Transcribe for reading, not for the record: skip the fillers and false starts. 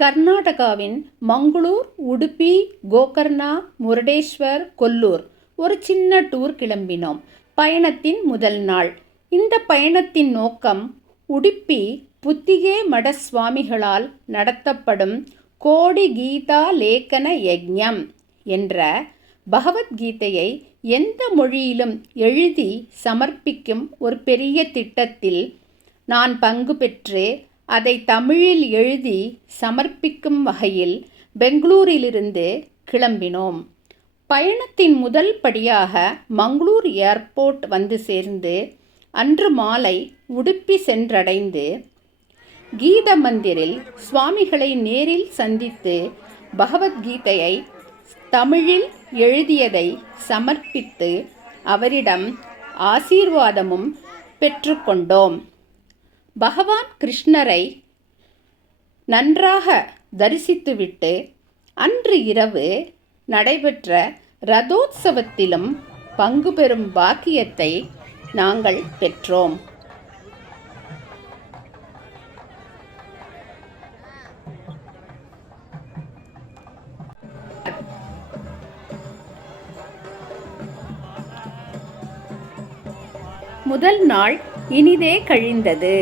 கர்நாடகாவின் மங்களூர், உடுப்பி, கோகர்ணா, முருடேஸ்வர், கொல்லூர் ஒரு சின்ன டூர் கிளம்பினோம். பயணத்தின் முதல் நாள். இந்த பயணத்தின் நோக்கம் உடுப்பி புத்திகே மட சுவாமிகளால் நடத்தப்படும் கோடி கீதா லேக்கன யஜ்ஞம் என்ற பகவத்கீதையை எந்த மொழியிலும் எழுதி சமர்ப்பிக்கும் ஒரு பெரிய திட்டத்தில் நான் பங்கு பெற்று அதை தமிழில் எழுதி சமர்ப்பிக்கும் வகையில் பெங்களூரிலிருந்து கிளம்பினோம். பயணத்தின் முதல் படியாக மங்களூர் ஏர்போர்ட் வந்து சேர்ந்து அன்று மாலை உடுப்பி சென்றடைந்து கீத மந்திரில் சுவாமிகளை நேரில் சந்தித்து பகவத்கீதையை தமிழில் எழுதியதை சமர்ப்பித்து அவரிடம் ஆசீர்வாதமும் பெற்றுக்கொண்டோம். பகவான் கிருஷ்ணரை நன்றாக தரிசித்துவிட்டு அன்று இரவு நடைபெற்ற ரதோத்சவத்திலும் பங்கு பெறும் பாக்கியத்தை நாங்கள் பெற்றோம். முதல் நாள் இனிதே கழிந்தது.